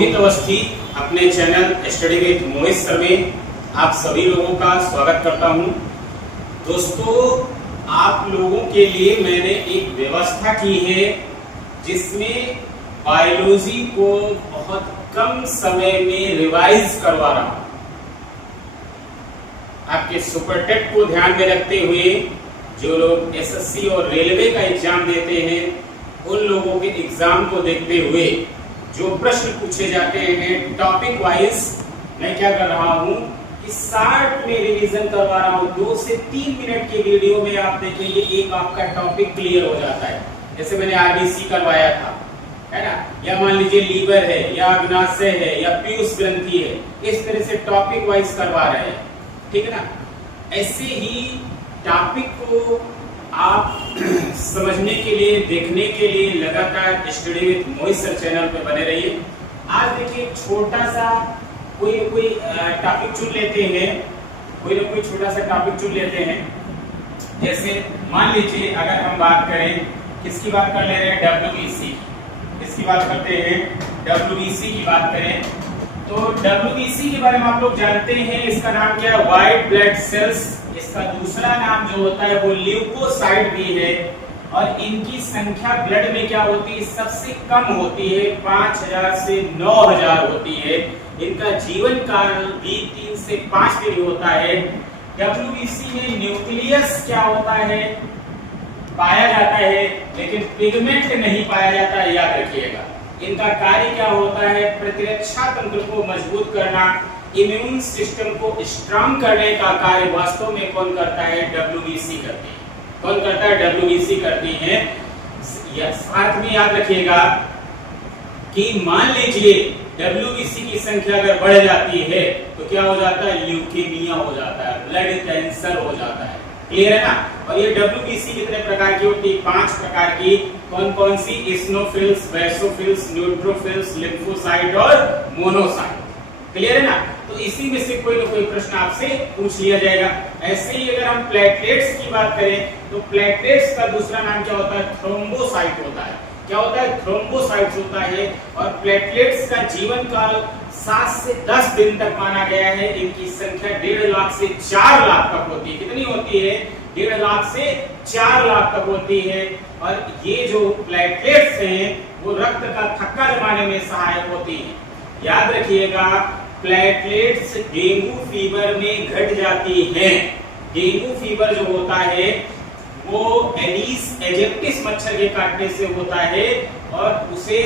मोहित अवस्थी अपने channel study with Mohit sir में आप सभी लोगों का स्वागत करता हूं। दोस्तों, आप लोगों के लिए मैंने एक व्यवस्था की है जिसमें बायोलॉजी को बहुत कम समय में रिवाइज करवा रहा हूं। आपके सुपर टेट को ध्यान में रखते हुए जो लोग एसएससी और रेलवे का एग्जाम देते हैं उन लोगों के एग्जाम को देखते हुए जो प्रश्न पूछे जाते हैं टॉपिक वाइज मैं क्या कर रहा हूं कि शार्ट में रिवीजन करवा रहा हूं। 2 से 3 मिनट के वीडियो में आप देखेंगे एक आपका टॉपिक क्लियर हो जाता है। जैसे मैंने आरबीसी करवाया था, है ना, या मान लीजिए लीवर है या अग्नाशय है या पीयूष ग्रंथि है, इस तरह से टॉपिक वाइज करवा रहे हैं, ठीक है ना। ऐसे ही टॉपिक को आप समझने के लिए, देखने के लिए लगातार study with Mohit sir channel पे बने रहिए। आज देखिए छोटा सा कोई टॉपिक चुन लेते हैं, कोई छोटा सा टॉपिक चुन लेते हैं। जैसे मान लीजिए अगर हम बात करें, किसकी बात कर ले रहे हैं, डब्ल्यूबीसी, इसकी बात करते हैं। डब्ल्यूबीसी की बात करें तो डब्ल्यूबीसी के बारे में आप लोग जानते हैं, इसका नाम क्या है, व्हाइट ब्लड सेल्स। इसका दूसरा नाम जो होता है वो ल्यूकोसाइट भी है और इनकी संख्या ब्लड में क्या होती है, सबसे कम होती है, 5000 से 9000 होती है। इनका जीवन काल भी 3 से 5 दिन होता है। डब्ल्यूबीसी में न्यूक्लियस क्या होता है, पाया जाता है, लेकिन पिगमेंट नहीं पाया जाता है, याद रखिएगा। इनका कार्य क्या होता है, प्रतिरक्षा तंत्र को मजबूत करना, इम्यून सिस्टम को स्ट्रांग करने का कार्य वास्तव में कौन करता है, डब्ल्यूबीसी करती है। कौन करता है, डब्ल्यूबीसी करती है। साथ में याद रखिएगा कि मान लीजिए डब्ल्यूबीसी की संख्या अगर बढ़ जाती है तो क्या हो जाता है, ल्यूकेमिया हो जाता है, ब्लड कैंसर हो जाता है। क्लियर है ना। और ये डब्ल्यूबीसी कितने प्रकार की होती है, 5 प्रकार की। कौन कौन सी, इस्नोफिल्स, बेसोफिल्स, न्यूट्रोफिल्स, लिम्फोसाइट और मोनोसाइट। क्लियर है ना। तो इसी में से कोई ना कोई प्रश्न आपसे पूछ लिया जाएगा। ऐसे ही अगर हम प्लेटलेट्स की बात करें तो प्लेटलेट्स का दूसरा नाम क्या होता है, थ्रोम्बोसाइट होता है। क्या होता है, थ्रोम्बोसाइट होता है। और प्लेटलेट्स का जीवन काल 7 से 10 दिन तक माना गया है। इनकी संख्या 1.5 लाख से 4 लाख तक होती है। कितनी होती है, 1.5 लाख से 4 लाख तक होती है। और ये जो प्लेटलेट्स हैं वो रक्त का थक्का जमाने में सहायक होती है। याद रखिएगा, प्लेटलेट्स डेंगू फीवर में घट जाती हैं। डेंगू फीवर जो होता है वो एडिस एजिप्टिस मच्छर के काटने से होता है और उसे